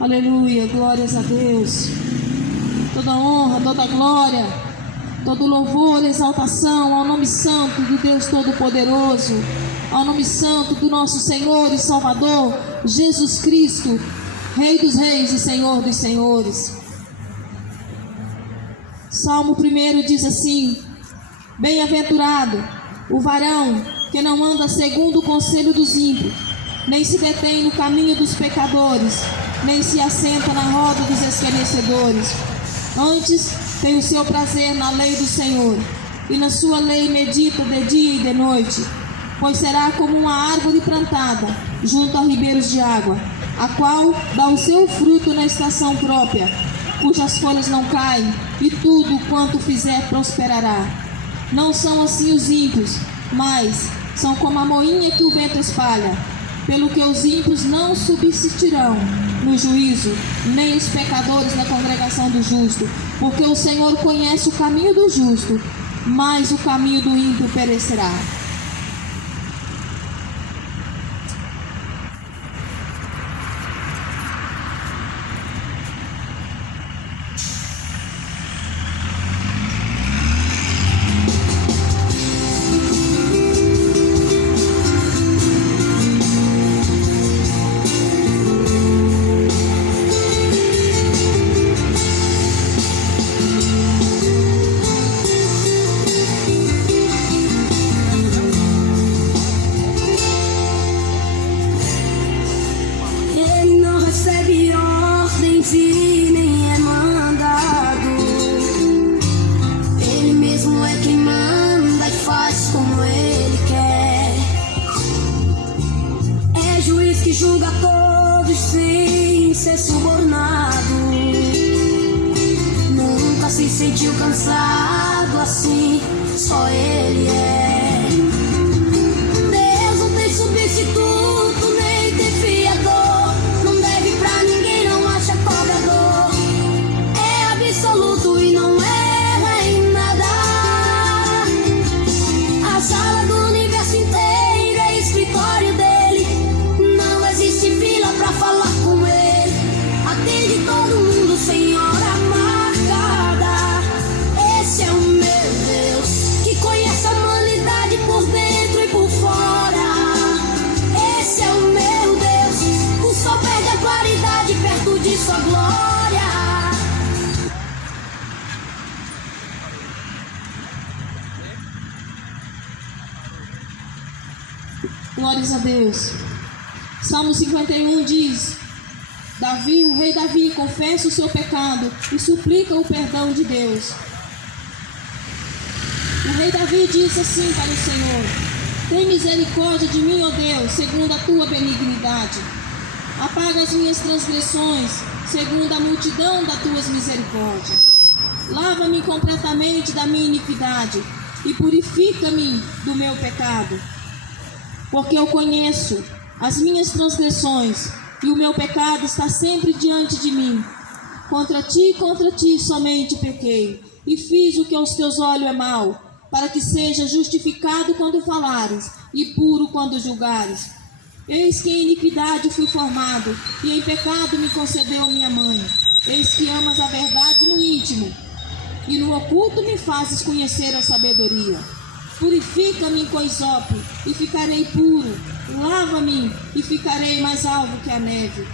Aleluia, glórias a Deus. Toda honra, toda glória, todo louvor, exaltação ao nome santo do Deus Todo-Poderoso, ao nome santo do nosso Senhor e Salvador, Jesus Cristo, Rei dos Reis e Senhor dos Senhores. Salmo 1 diz assim: bem-aventurado o varão que não anda segundo o conselho dos ímpios, nem se detém no caminho dos pecadores, nem se assenta na roda dos escarnecedores. Antes tem o seu prazer na lei do Senhor, e na sua lei medita de dia e de noite. Pois será como uma árvore plantada junto a ribeiros de água, a qual dá o seu fruto na estação própria, cujas folhas não caem, e tudo quanto fizer prosperará. Não são assim os ímpios, mas são como a moinha que o vento espalha. Pelo que os ímpios não subsistirão no juízo, nem os pecadores na congregação do justo, porque o Senhor conhece o caminho do justo, mas o caminho do ímpio perecerá. E nem é mandado. Ele mesmo é quem manda e faz como ele quer. É juiz que julga todos sem ser subornado. Nunca se sentiu cansado assim, só ele é. Deus não tem substituto, nem tem fiador. Não deve pra ninguém, cobrador, é absoluto e não erra em nada. A sala do universo inteiro é escritório dele. Não existe fila pra falar com ele. Atende todo mundo sem hora marcada. Esse é o meu Deus, que conhece a humanidade por dentro e por fora. Esse é o meu Deus, o sol perde a claridade perto de sua glória. Glórias a Deus. Salmo 51 diz: Davi, o rei Davi, confessa o seu pecado e suplica o perdão de Deus. O rei Davi disse assim para o Senhor: tem misericórdia de mim, ó Deus, segundo a tua benignidade. Apaga as minhas transgressões, segundo a multidão das tuas misericórdias. Lava-me completamente da minha iniquidade e purifica-me do meu pecado. Porque eu conheço as minhas transgressões e o meu pecado está sempre diante de mim. Contra ti somente pequei e fiz o que aos teus olhos é mal, para que seja justificado quando falares e puro quando julgares. Eis que em iniquidade fui formado, e em pecado me concedeu minha mãe. Eis que amas a verdade no íntimo, e no oculto me fazes conhecer a sabedoria. Purifica-me com hisope, e ficarei puro. Lava-me, e ficarei mais alvo que a neve.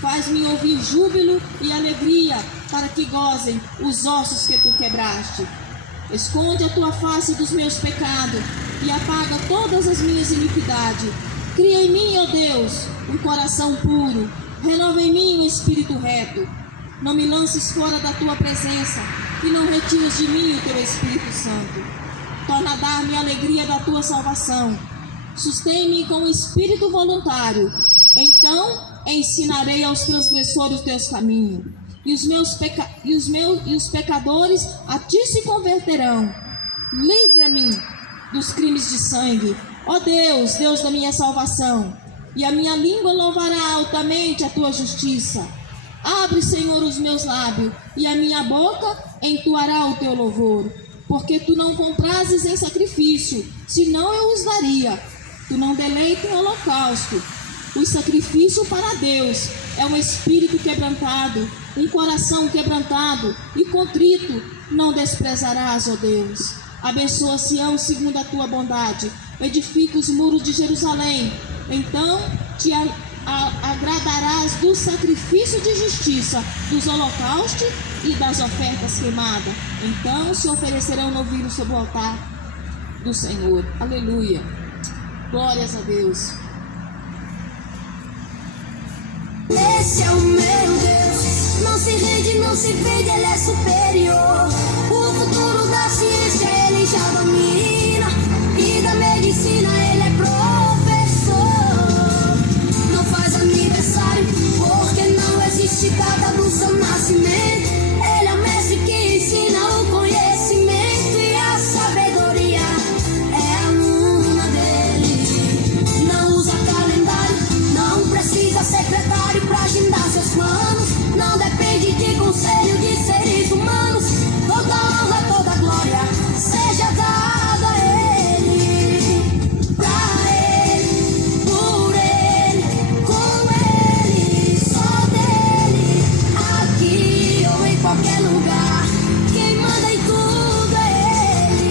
Faz-me ouvir júbilo e alegria, para que gozem os ossos que tu quebraste. Esconde a tua face dos meus pecados, e apaga todas as minhas iniquidades. Cria em mim, ó Deus, um coração puro. Renova em mim um espírito reto. Não me lances fora da tua presença, e não retires de mim o teu Espírito Santo. Torna a dar-me a alegria da tua salvação. Sustém-me com o espírito voluntário. Então ensinarei aos transgressores os teus caminhos, e os pecadores a ti se converterão. Livra-me dos crimes de sangue, ó Deus, Deus da minha salvação, e a minha língua louvará altamente a tua justiça. Abre, Senhor, os meus lábios, e a minha boca entoará o teu louvor. Porque tu não comprases em sacrifício, senão eu os daria. Tu não deleitas em holocausto. O sacrifício para Deus é um espírito quebrantado, um coração quebrantado e contrito não desprezarás, ó Deus. Abençoa Sião segundo a tua bondade, edifica os muros de Jerusalém, então te agradarás do sacrifício de justiça, dos holocaustos e das ofertas queimadas. Então se oferecerão novilhos sobre o altar do Senhor. Aleluia. Glórias a Deus. Esse é o meu Deus, não se rende, não se vende, Ele é superior. O futuro da ciência Ele já domina, e da medicina Ele é professor. Não faz aniversário, porque não existe data do seu nascimento. Ele é o mestre que ensina o conhecimento, e a sabedoria é aluna dele. Não usa calendário, não precisa secretário pra agendar seus planos. Não depende de conselho de seres humanos. Toda honra, toda glória seja dada a Ele, pra Ele, por Ele, com Ele, só dele, aqui ou em qualquer lugar. Quem manda em tudo é Ele.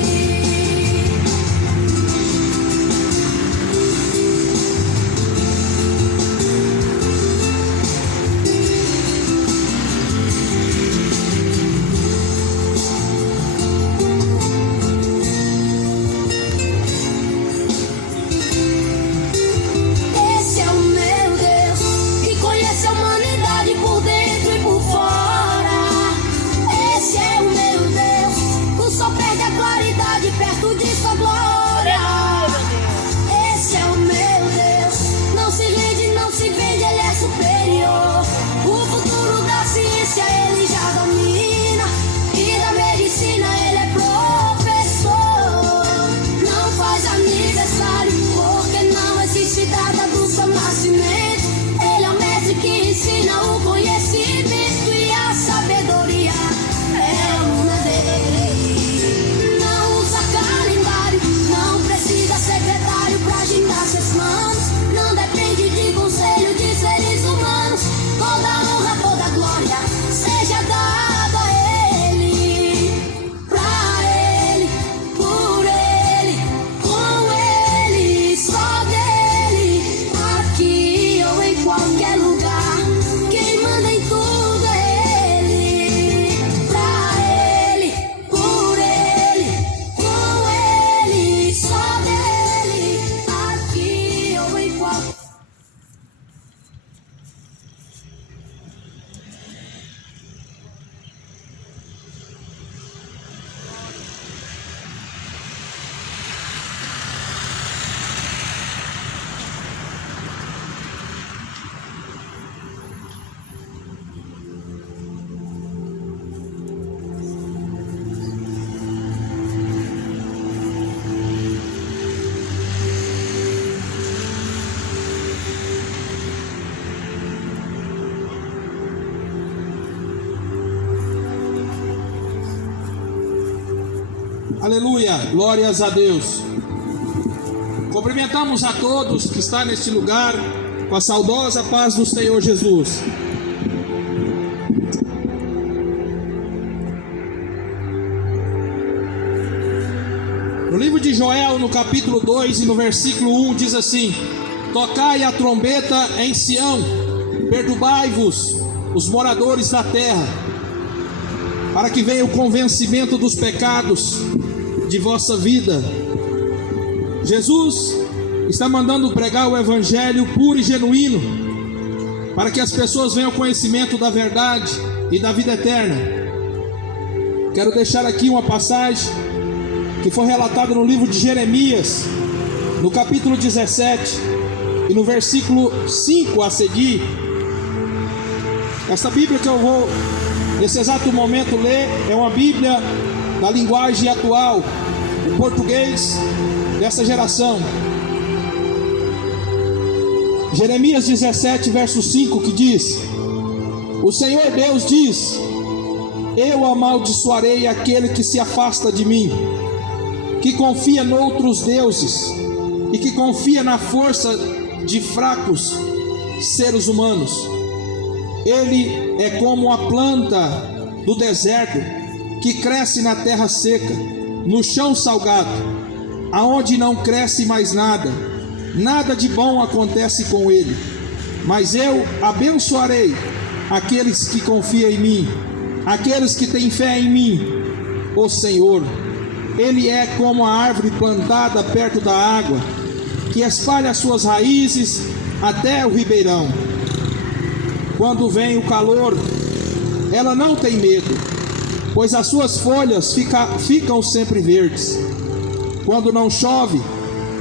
Esse é o meu Deus, que conhece a humanidade por dentro e por fora. Esse é o meu Deus, o sol perde a claridade perto de sua glória. Esse é o meu Deus, não se rende, não se vende, Ele é superior. O futuro da ciência Ele já domina, e da medicina Ele é professor. Não faz aniversário, porque não existe data do seu nascimento. Ele é o mestre que ensina o conhecimento, e a sabedoria é aluna dele. Não usa calendário, não precisa secretário pra agendar seus planos. Não depende de conselho de seres humanos. Toda honra, toda glória seja dada a Ele, pra Ele, por Ele, com Ele, só dele, aqui ou em qualquer lugar. Quem manda em tudo é Ele, pra Ele, por Ele, com Ele, só dele, aqui ou em qualquer. Aleluia, glórias a Deus. Cumprimentamos a todos que estão neste lugar com a saudosa paz do Senhor Jesus. No livro de Joel, no capítulo 2 e no versículo 1, diz assim: tocai a trombeta em Sião, perturbai-vos os moradores da terra, para que venha o convencimento dos pecados de vossa vida. Jesus está mandando pregar o evangelho puro e genuíno, para que as pessoas venham ao conhecimento da verdade e da vida eterna. Quero deixar aqui uma passagem que foi relatada no livro de Jeremias, no capítulo 17 e no versículo 5 a seguir. Essa Bíblia que eu vou nesse exato momento ler é uma Bíblia da linguagem atual, o português dessa geração. Jeremias 17, verso 5, que diz: o Senhor Deus diz: eu amaldiçoarei aquele que se afasta de mim, que confia noutros deuses e que confia na força de fracos seres humanos. Ele é como a planta do deserto que cresce na terra seca, no chão salgado, aonde não cresce mais nada. Nada de bom acontece com ele. Mas eu abençoarei aqueles que confiam em mim, aqueles que têm fé em mim, o Senhor. Ele é como a árvore plantada perto da água, que espalha as suas raízes até o ribeirão. Quando vem o calor, ela não tem medo, pois as suas folhas ficam sempre verdes. Quando não chove,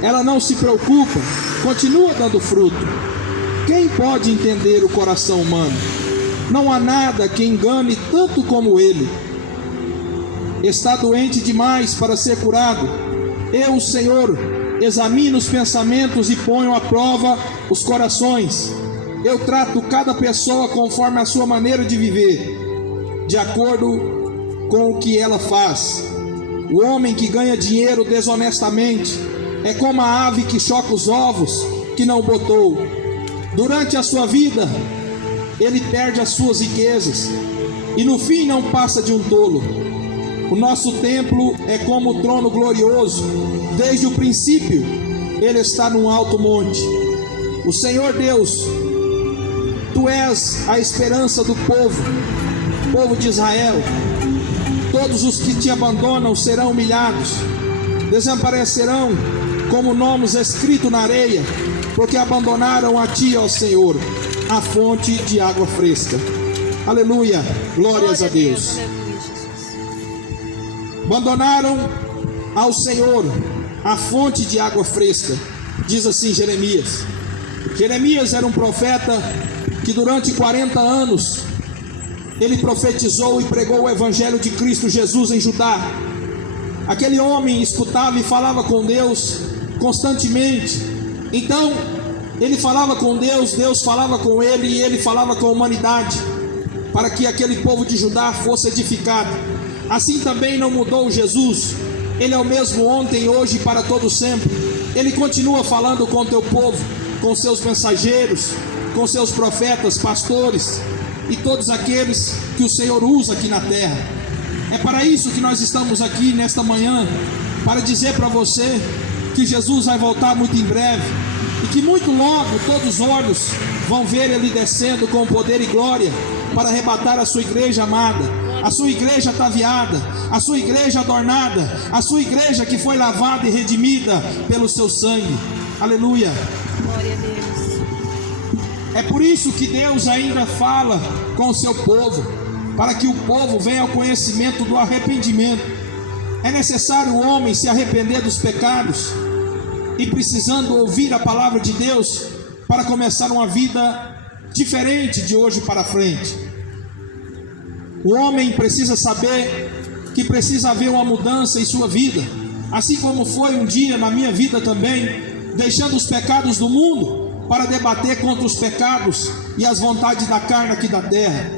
ela não se preocupa, continua dando fruto. Quem pode entender o coração humano? Não há nada que engane tanto como ele. Está doente demais para ser curado. Eu, o Senhor, examino os pensamentos e ponho à prova os corações. Eu trato cada pessoa conforme a sua maneira de viver, de acordo com o que ela faz. O homem que ganha dinheiro desonestamente é como a ave que choca os ovos que não botou. Durante a sua vida, ele perde as suas riquezas e no fim não passa de um tolo. O nosso templo é como o trono glorioso. Desde o princípio, ele está num alto monte. O Senhor Deus, Tu és a esperança do povo de Israel. Todos os que te abandonam serão humilhados, desaparecerão como nomes escritos na areia, porque abandonaram a Ti, ó Senhor, a fonte de água fresca. Aleluia, glórias a Deus. Abandonaram ao Senhor a fonte de água fresca, diz assim Jeremias. Jeremias era um profeta que durante 40 anos ele profetizou e pregou o evangelho de Cristo Jesus em Judá. Aquele homem escutava e falava com Deus constantemente. Então ele falava com Deus, Deus falava com ele e ele falava com a humanidade, para que aquele povo de Judá fosse edificado. Assim também não mudou Jesus. Ele é o mesmo ontem, hoje e para todo sempre. Ele continua falando com o teu povo, com seus mensageiros, com seus profetas, pastores e todos aqueles que o Senhor usa aqui na terra. É para isso que nós estamos aqui nesta manhã, para dizer para você que Jesus vai voltar muito em breve e que muito logo todos os olhos vão ver Ele descendo com poder e glória para arrebatar a sua igreja amada, a sua igreja ataviada, a sua igreja adornada, a sua igreja que foi lavada e redimida pelo seu sangue. Aleluia. Glória a Deus. É por isso que Deus ainda fala com o seu povo, para que o povo venha ao conhecimento do arrependimento. É necessário o homem se arrepender dos pecados e precisando ouvir a palavra de Deus para começar uma vida diferente de hoje para frente. O homem precisa saber que precisa haver uma mudança em sua vida, assim como foi um dia na minha vida também, deixando os pecados do mundo para debater contra os pecados e as vontades da carne aqui da terra.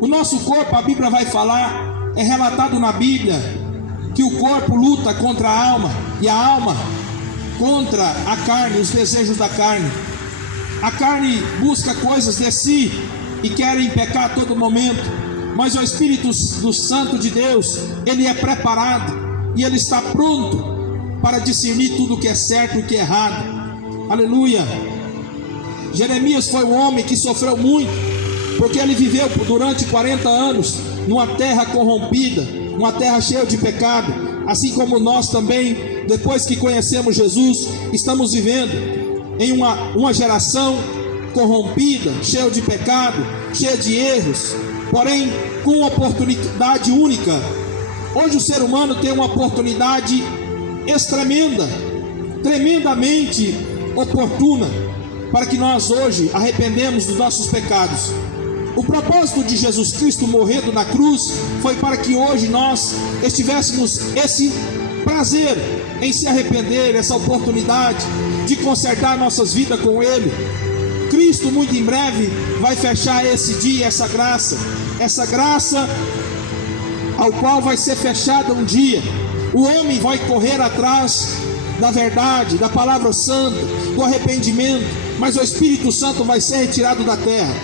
O nosso corpo, a Bíblia vai falar, é relatado na Bíblia, que o corpo luta contra a alma e a alma contra a carne, os desejos da carne. A carne busca coisas de si e quer pecar a todo momento, mas o Espírito do Santo de Deus, ele é preparado e ele está pronto para discernir tudo o que é certo e o que é errado. Aleluia. Jeremias foi um homem que sofreu muito, porque ele viveu durante 40 anos numa terra corrompida, uma terra cheia de pecado, assim como nós também, depois que conhecemos Jesus, estamos vivendo em uma geração corrompida, cheia de pecado, cheia de erros, porém com uma oportunidade única. Hoje o ser humano tem uma oportunidade tremendamente oportuna, para que nós hoje arrependemos dos nossos pecados. O propósito de Jesus Cristo morrendo na cruz foi para que hoje nós estivéssemos esse prazer em se arrepender, essa oportunidade de consertar nossas vidas com Ele. Cristo muito em breve vai fechar esse dia, essa graça ao qual vai ser fechada um dia. O homem vai correr atrás da verdade, da palavra santa, do arrependimento, mas o Espírito Santo vai ser retirado da terra.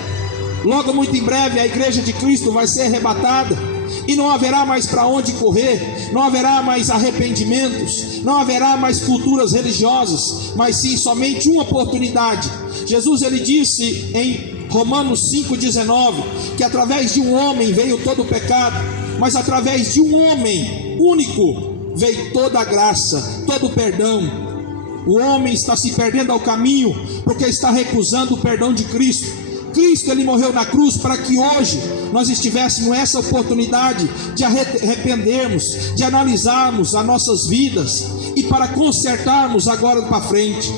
Logo, muito em breve, a igreja de Cristo vai ser arrebatada e não haverá mais para onde correr, não haverá mais arrependimentos, não haverá mais culturas religiosas, mas sim somente uma oportunidade. Jesus, ele disse em Romanos 5,19 que através de um homem veio todo o pecado, mas através de um homem único veio toda a graça, todo o perdão. O homem está se perdendo ao caminho porque está recusando o perdão de Cristo. Cristo, ele morreu na cruz para que hoje nós estivéssemos essa oportunidade de arrependermos, de analisarmos as nossas vidas e para consertarmos agora para frente.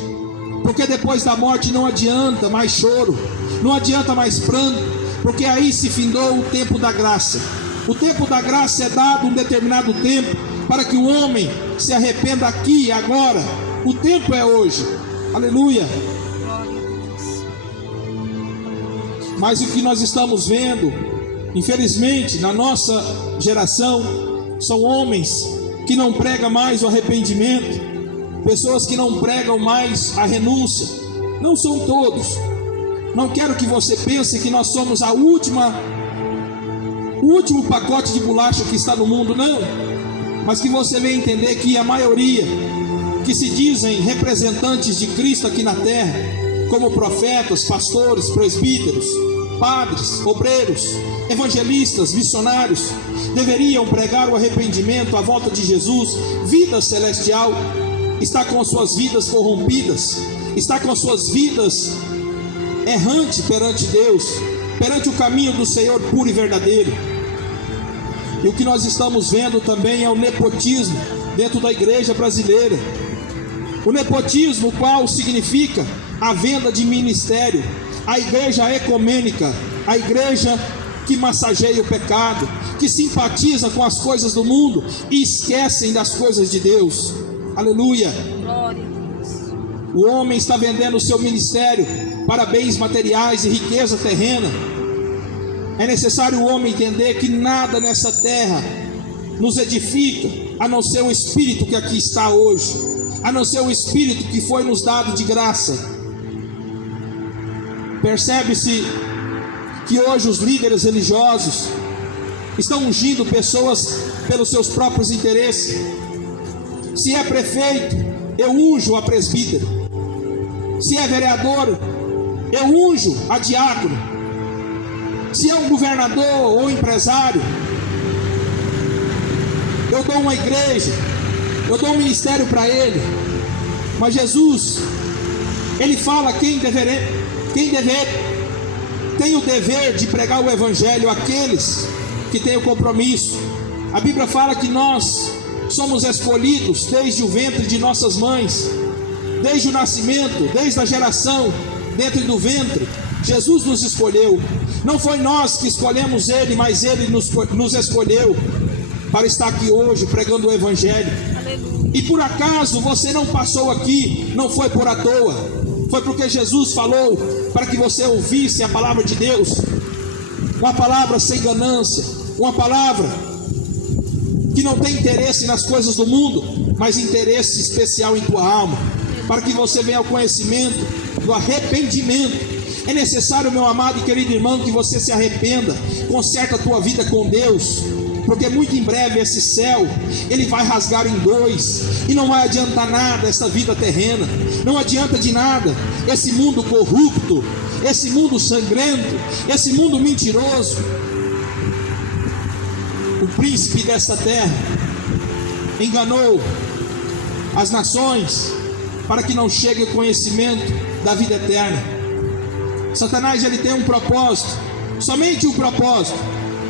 Porque depois da morte não adianta mais choro, não adianta mais pranto, porque aí se findou o tempo da graça. O tempo da graça é dado um determinado tempo para que o homem se arrependa aqui e agora. O tempo é hoje. Aleluia. Mas o que nós estamos vendo, infelizmente, na nossa geração, são homens que não pregam mais o arrependimento, pessoas que não pregam mais a renúncia. Não são todos. Não quero que você pense que nós somos o último pacote de bolacha que está no mundo, não. Mas que você venha entender que a maioria que se dizem representantes de Cristo aqui na terra, como profetas, pastores, presbíteros, padres, obreiros, evangelistas, missionários, deveriam pregar o arrependimento, a volta de Jesus, vida celestial. Está com suas vidas corrompidas, está com suas vidas errantes perante Deus, perante o caminho do Senhor puro e verdadeiro. E o que nós estamos vendo também é o nepotismo dentro da igreja brasileira. O nepotismo, qual significa a venda de ministério, a igreja ecumênica, a igreja que massageia o pecado, que simpatiza com as coisas do mundo e esquecem das coisas de Deus. Aleluia. Glória a Deus. O homem está vendendo o seu ministério para bens materiais e riqueza terrena. É necessário o homem entender que nada nessa terra nos edifica, a não ser o Espírito que aqui está hoje, a não ser o Espírito que foi nos dado de graça. Percebe-se que hoje os líderes religiosos estão ungindo pessoas pelos seus próprios interesses. Se é prefeito, eu unjo a presbítero. Se é vereador, eu unjo a diácono. Se é um governador ou empresário, eu dou uma igreja, eu dou um ministério para ele. Mas Jesus, ele fala quem tem o dever de pregar o evangelho àqueles que têm o compromisso. A Bíblia fala que nós somos escolhidos desde o ventre de nossas mães, desde o nascimento, desde a geração dentro do ventre. Jesus nos escolheu. Não foi nós que escolhemos Ele, mas Ele nos escolheu para estar aqui hoje pregando o evangelho. Aleluia. E por acaso você não passou aqui, não foi por à toa, foi porque Jesus falou para que você ouvisse a palavra de Deus, uma palavra sem ganância, uma palavra que não tem interesse nas coisas do mundo, mas interesse especial em tua alma, para que você venha ao conhecimento do arrependimento. É necessário, meu amado e querido irmão, que você se arrependa, conserta a tua vida com Deus, porque muito em breve esse céu, ele vai rasgar em dois, e não vai adiantar nada essa vida terrena, não adianta de nada esse mundo corrupto, esse mundo sangrento, esse mundo mentiroso. O príncipe desta terra enganou as nações para que não chegue o conhecimento da vida eterna. Satanás, ele tem um propósito, somente um propósito: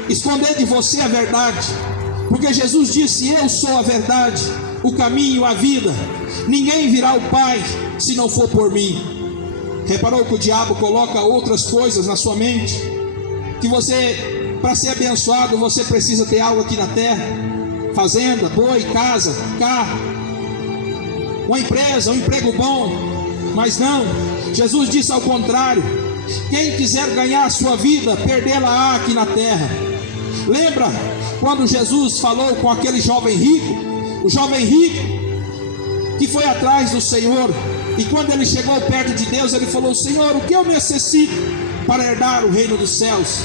esconder de você a verdade, porque Jesus disse: eu sou a verdade, o caminho, a vida, ninguém virá ao Pai se não for por mim. Reparou que o diabo coloca outras coisas na sua mente, que você, para ser abençoado, você precisa ter algo aqui na terra: fazenda, boi, casa, carro, uma empresa, um emprego bom. Mas não, Jesus disse ao contrário: quem quiser ganhar a sua vida, perdê-la aqui na terra. Lembra quando Jesus falou com aquele jovem rico? O jovem rico, que foi atrás do Senhor. E quando ele chegou perto de Deus, ele falou: Senhor, o que eu necessito para herdar o reino dos céus?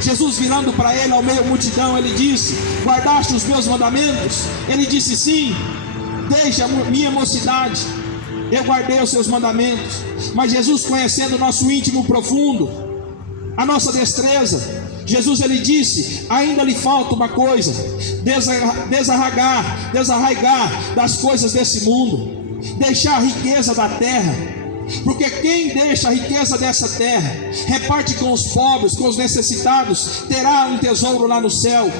Jesus, virando para ele ao meio da multidão, ele disse: guardaste os meus mandamentos? Ele disse: sim, desde a minha mocidade eu guardei os seus mandamentos. Mas Jesus, conhecendo o nosso íntimo profundo, a nossa destreza, Jesus, ele disse: ainda lhe falta uma coisa: desarraigar das coisas desse mundo, deixar a riqueza da terra. Porque quem deixa a riqueza dessa terra, reparte com os pobres, com os necessitados, terá um tesouro lá no céu.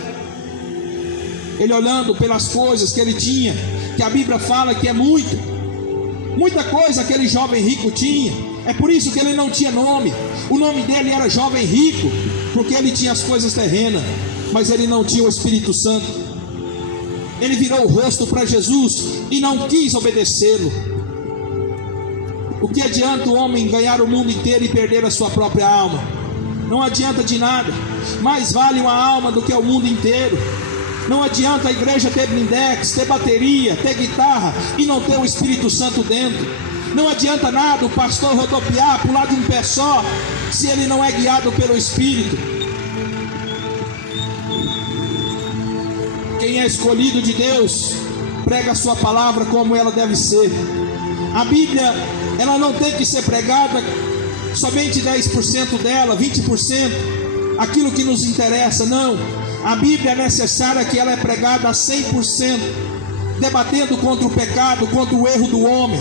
Ele, olhando pelas coisas que ele tinha, que a Bíblia fala que é muita coisa aquele jovem rico tinha. É por isso que ele não tinha nome. O nome dele era jovem rico, porque ele tinha as coisas terrenas, mas ele não tinha o Espírito Santo. Ele virou o rosto para Jesus e não quis obedecê-lo. O que adianta o homem ganhar o mundo inteiro e perder a sua própria alma? Não adianta de nada. Mais vale uma alma do que o mundo inteiro. Não adianta a igreja ter blindex, ter bateria, ter guitarra e não ter o Espírito Santo dentro. Não adianta nada o pastor rodopiar, pular de um pé só, se ele não é guiado pelo Espírito. Quem é escolhido de Deus, prega a sua palavra como ela deve ser. A Bíblia, ela não tem que ser pregada somente 10% dela, 20%, aquilo que nos interessa, não. A Bíblia é necessária que ela é pregada a 100%, debatendo contra o pecado, contra o erro do homem,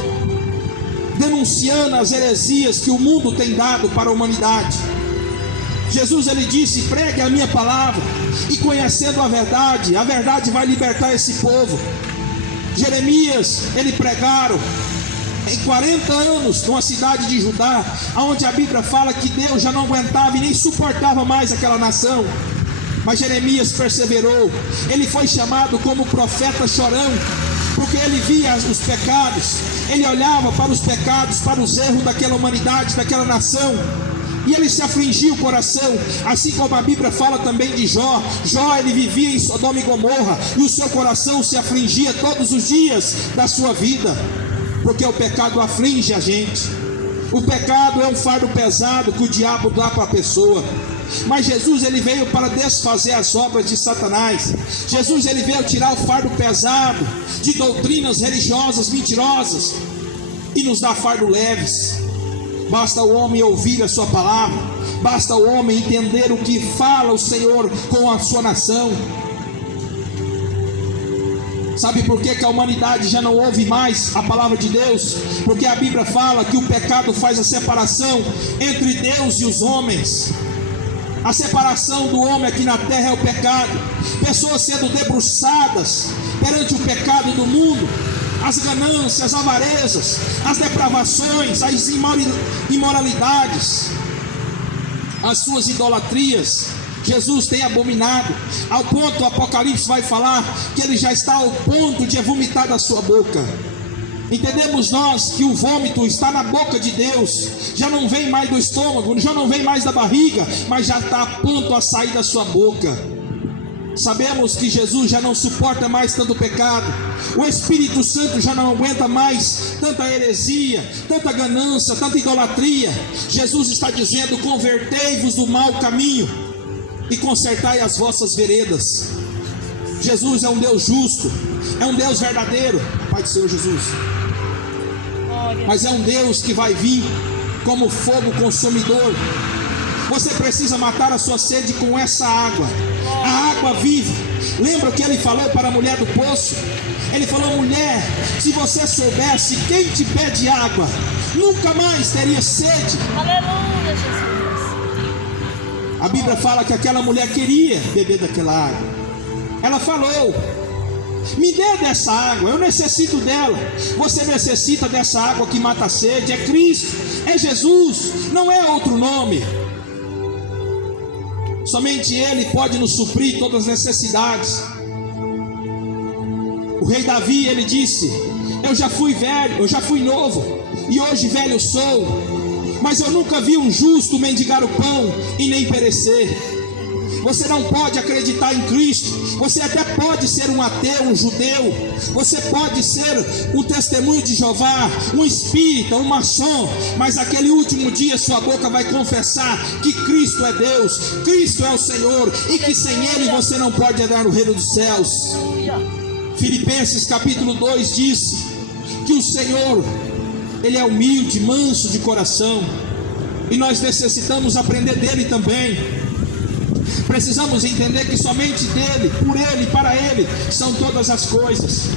denunciando as heresias que o mundo tem dado para a humanidade. Jesus, ele disse: pregue a minha palavra, e conhecendo a verdade vai libertar esse povo. Jeremias, ele pregaram em 40 anos numa cidade de Judá, onde a Bíblia fala que Deus já não aguentava e nem suportava mais aquela nação. Mas Jeremias perseverou. Ele foi chamado como profeta chorão, porque ele via os pecados, ele olhava para os pecados, para os erros daquela humanidade, daquela nação, e ele se afligia o coração. Assim como a Bíblia fala também de Jó. Jó, ele vivia em Sodoma e Gomorra, e o seu coração se afligia todos os dias da sua vida, porque o pecado aflige a gente. O pecado é um fardo pesado que o diabo dá para a pessoa. Mas Jesus, ele veio para desfazer as obras de Satanás. Jesus, ele veio tirar o fardo pesado de doutrinas religiosas mentirosas e nos dar fardo leves. Basta o homem ouvir a sua palavra, basta o homem entender o que fala o Senhor com a sua nação. Sabe por que a humanidade já não ouve mais a palavra de Deus? Porque a Bíblia fala que o pecado faz a separação entre Deus e os homens. A separação do homem aqui na terra é o pecado. Pessoas sendo debruçadas perante o pecado do mundo, as ganâncias, as avarezas, as depravações, as imoralidades, as suas idolatrias. Jesus tem abominado, ao ponto, o Apocalipse vai falar que ele já está ao ponto de vomitar da sua boca. Entendemos nós que o vômito está na boca de Deus, já não vem mais do estômago, já não vem mais da barriga, mas já está a ponto a sair da sua boca. Sabemos que Jesus já não suporta mais tanto pecado, o Espírito Santo já não aguenta mais tanta heresia, tanta ganância, tanta idolatria. Jesus está dizendo: convertei-vos do mau caminho e consertai as vossas veredas. Jesus é um Deus justo, é um Deus verdadeiro, Pai do Senhor Jesus, mas é um Deus que vai vir como fogo consumidor. Você precisa matar a sua sede com essa água, a água viva. Lembra o que ele falou para a mulher do poço? Ele falou: mulher, se você soubesse quem te pede água, nunca mais teria sede. Aleluia, Jesus. A Bíblia fala que aquela mulher queria beber daquela água. Ela falou: me dê dessa água, eu necessito dela. Você necessita dessa água que mata a sede. É Cristo, é Jesus, não é outro nome. Somente Ele pode nos suprir todas as necessidades. O rei Davi, ele disse: eu já fui velho, eu já fui novo, e hoje velho sou, mas eu nunca vi um justo mendigar o pão e nem perecer. você não pode acreditar em Cristo. Você até pode ser um ateu, um judeu. Você pode ser um testemunho de Jeová, um espírita, um maçom. Mas aquele último dia sua boca vai confessar que Cristo é Deus, Cristo é o Senhor, e que sem Ele você não pode entrar no reino dos céus. Filipenses capítulo 2 diz que o Senhor, Ele é humilde, manso de coração, e nós necessitamos aprender dele também. Precisamos entender que somente dele, por ele, para ele são todas as coisas.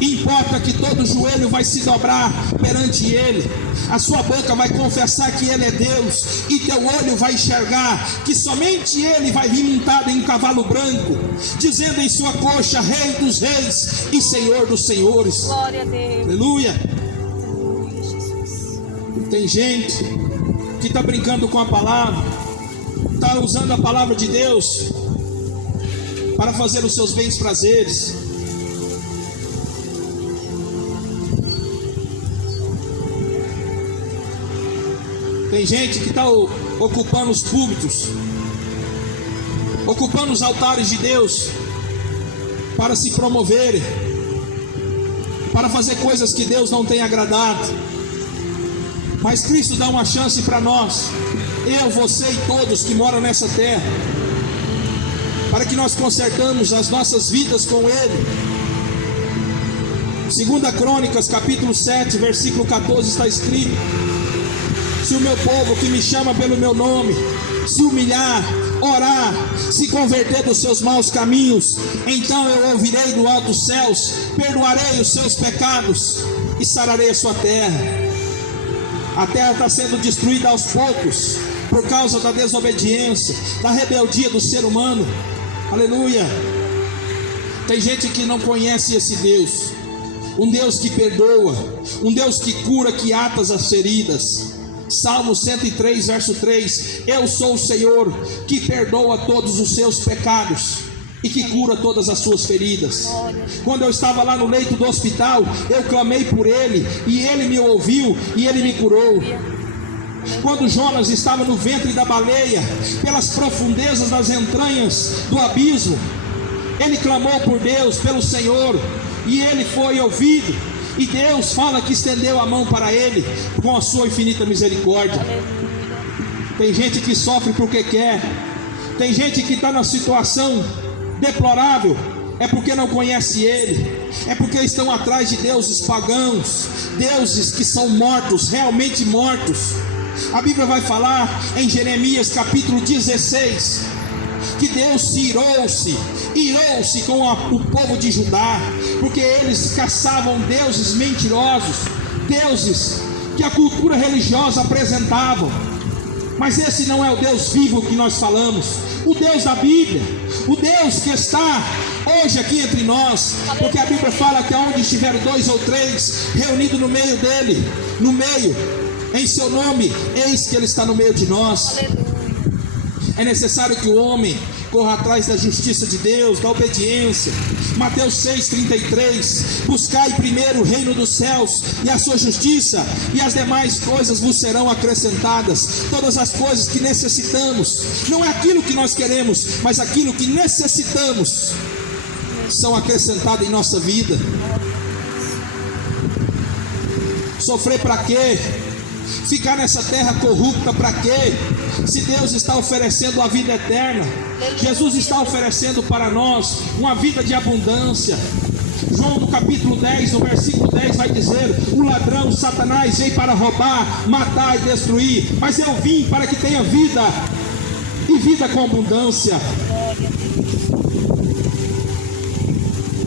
Importa que todo joelho vai se dobrar perante ele, a sua boca vai confessar que ele é Deus, e teu olho vai enxergar que somente ele vai vir montado em um cavalo branco, dizendo em sua coxa: Rei dos reis e Senhor dos senhores. Glória a Deus. Aleluia. Aleluia, Jesus. Tem gente que está brincando com a palavra, está usando a palavra de Deus para fazer os seus bens prazeres. Tem gente que está ocupando os púlpitos, ocupando os altares de Deus para se promoverem, para fazer coisas que Deus não tem agradado. Mas Cristo dá uma chance para nós, eu, você e todos que moram nessa terra, para que nós consertamos as nossas vidas com Ele. 2 Crônicas capítulo 7 versículo 14 está escrito: se o meu povo que me chama pelo meu nome se humilhar, orar, se converter dos seus maus caminhos, então eu ouvirei do alto dos céus, perdoarei os seus pecados e sararei a sua terra. A terra está sendo destruída aos poucos por causa da desobediência, da rebeldia do ser humano. Aleluia. Tem gente que não conhece esse Deus, um Deus que perdoa, um Deus que cura, que ata as feridas. Salmo 103 verso 3: eu sou o Senhor que perdoa todos os seus pecados e que cura todas as suas feridas. Quando eu estava lá no leito do hospital, eu clamei por Ele, e Ele me ouviu, e Ele me curou. Quando Jonas estava no ventre da baleia, pelas profundezas das entranhas do abismo, ele clamou por Deus, pelo Senhor, e ele foi ouvido. E Deus fala que estendeu a mão para ele com a sua infinita misericórdia. Tem gente que sofre porque quer. Tem gente que está na situação deplorável, é porque não conhece Ele, é porque estão atrás de deuses pagãos, deuses que são mortos, realmente mortos. A Bíblia vai falar em Jeremias capítulo 16 que Deus se irou-se com o povo de Judá, porque eles caçavam deuses mentirosos, deuses que a cultura religiosa apresentava. Mas esse não é o Deus vivo que nós falamos, o Deus da Bíblia, o Deus que está hoje aqui entre nós, porque a Bíblia fala que onde estiver 2 ou 3 reunidos no meio dele, em seu nome, eis que Ele está no meio de nós. É necessário que o homem corra atrás da justiça de Deus, da obediência. Mateus 6,33: buscai primeiro o reino dos céus e a sua justiça, e as demais coisas vos serão acrescentadas. Todas as coisas que necessitamos, não é aquilo que nós queremos, mas aquilo que necessitamos, são acrescentadas em nossa vida. Sofrer para quê? Ficar nessa terra corrupta para quê? Se Deus está oferecendo a vida eterna, Jesus está oferecendo para nós uma vida de abundância. João no capítulo 10, no versículo 10 vai dizer: o ladrão, Satanás, veio para roubar, matar e destruir, mas eu vim para que tenha vida, e vida com abundância.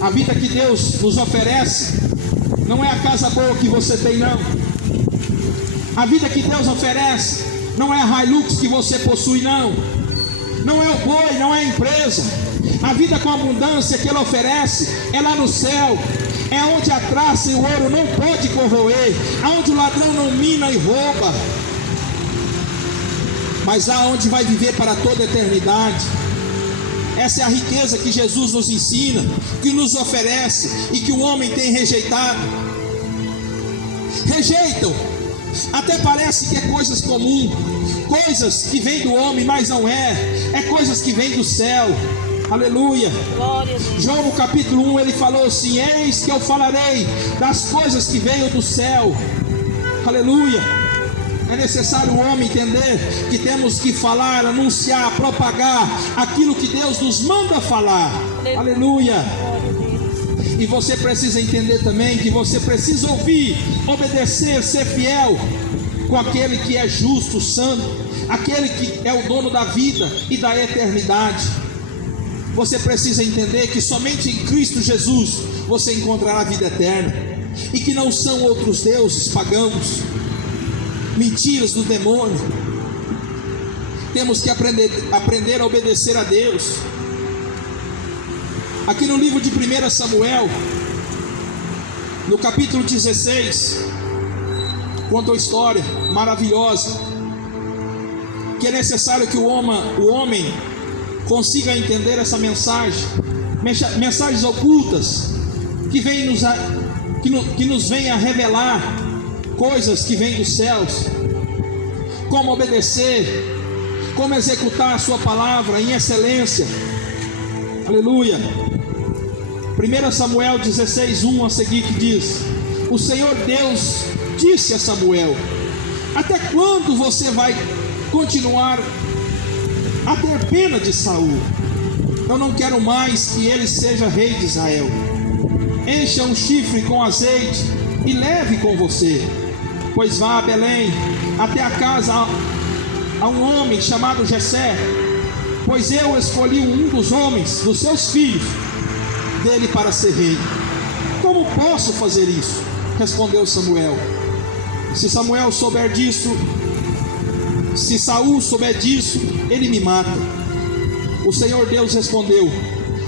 A vida que Deus nos oferece não é a casa boa que você tem, não. A vida que Deus oferece não é a Hilux que você possui, não. Não é o boi, não é a empresa. A vida com abundância que Ele oferece é lá no céu. É onde a traça e o ouro não pode corroer, aonde o ladrão não mina e rouba, mas aonde vai viver para toda a eternidade. Essa é a riqueza que Jesus nos ensina, que nos oferece e que o homem tem rejeitado. Rejeitam, Até parece que é coisas comuns, coisas que vêm do homem, mas não é coisas que vêm do céu. Aleluia. Glória a Deus. João no capítulo 1 ele falou assim: eis que eu falarei das coisas que veio do céu. Aleluia. É necessário o homem entender que temos que falar, anunciar, propagar aquilo que Deus nos manda falar. Aleluia. Glória a Deus. E você precisa entender também que você precisa ouvir, obedecer, ser fiel com aquele que é justo, santo, aquele que é o dono da vida e da eternidade. Você precisa entender que somente em Cristo Jesus você encontrará a vida eterna, e que não são outros deuses pagãos, mentiras do demônio. Temos que aprender a obedecer a Deus. Aqui no livro de 1 Samuel, no capítulo 16, conta uma história maravilhosa, que é necessário que o homem consiga entender essa mensagem, mensagens ocultas, que nos vêm a revelar coisas que vêm dos céus, como obedecer, como executar a sua palavra em excelência. Aleluia. 1 Samuel 16:1 a seguir, que diz: o Senhor Deus disse a Samuel: até quando você vai continuar a ter pena de Saul? Eu não quero mais que ele seja rei de Israel. Encha um chifre com azeite e leve com você, pois vá a Belém, até a casa a um homem chamado Jessé, pois eu escolhi um dos homens, dos seus filhos, dele para ser rei. Como posso fazer isso? Respondeu Samuel. Se Samuel souber disso, se Saul souber disso, ele me mata. O Senhor Deus respondeu: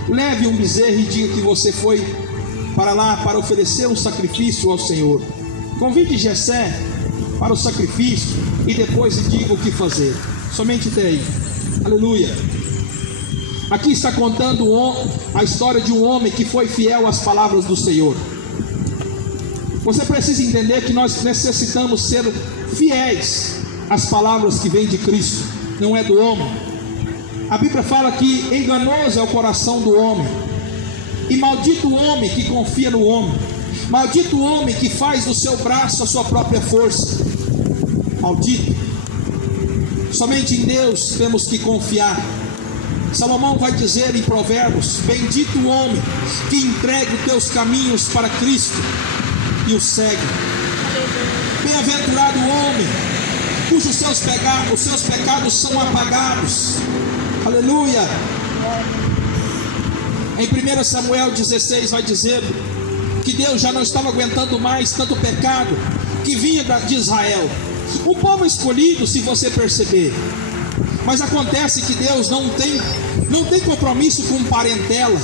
leve um bezerro e diga que você foi para lá para oferecer um sacrifício ao Senhor. Convide Jessé para o sacrifício e depois lhe diga o que fazer. Somente até aí. Aleluia. Aqui está contando a história de um homem que foi fiel às palavras do Senhor. Você precisa entender que nós necessitamos ser fiéis às palavras que vêm de Cristo, não é do homem. A Bíblia fala que enganoso é o coração do homem, e maldito o homem que confia no homem, maldito o homem que faz do seu braço a sua própria força. Maldito. Somente em Deus temos que confiar. Salomão vai dizer em Provérbios: bendito o homem que entrega os teus caminhos para Cristo e o segue. Bem-aventurado o homem cujos seus pecados são apagados. Aleluia. Em 1 Samuel 16 vai dizer que Deus já não estava aguentando mais tanto pecado que vinha de Israel, um povo escolhido, se você perceber. Mas acontece que Deus não tem compromisso com parentela.